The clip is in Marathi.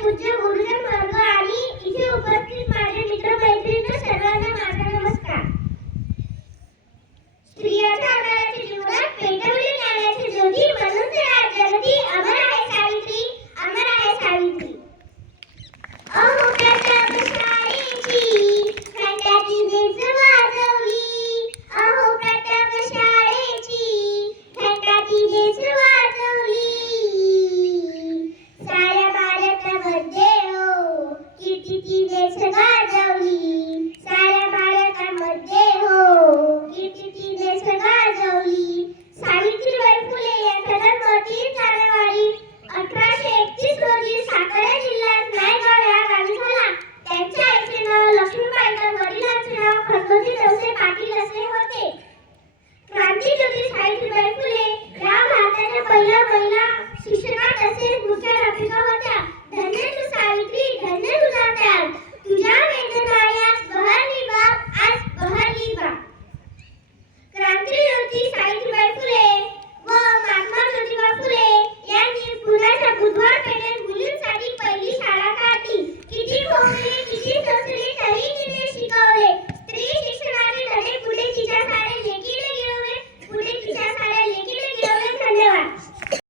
पूज्य गुरुजन वर्ग आणि इथे उपस्थित माझे मित्र मैत्रिणी सर्वांना माझा नमस्कार. स्त्रियांच्या आदराच्या जीवनात पेटवली ज्ञानाची ज्योती म्हणून तर आज जगती अमर आहे सावित्री, अमर आहे सावित्री. अहो प्रताप शाळेची घंटाची देज वाजवली, अहो प्रताप शाळेची घंटाची देज वाजवली. साऱ्या भारतामध्ये हो कीर्तीची देज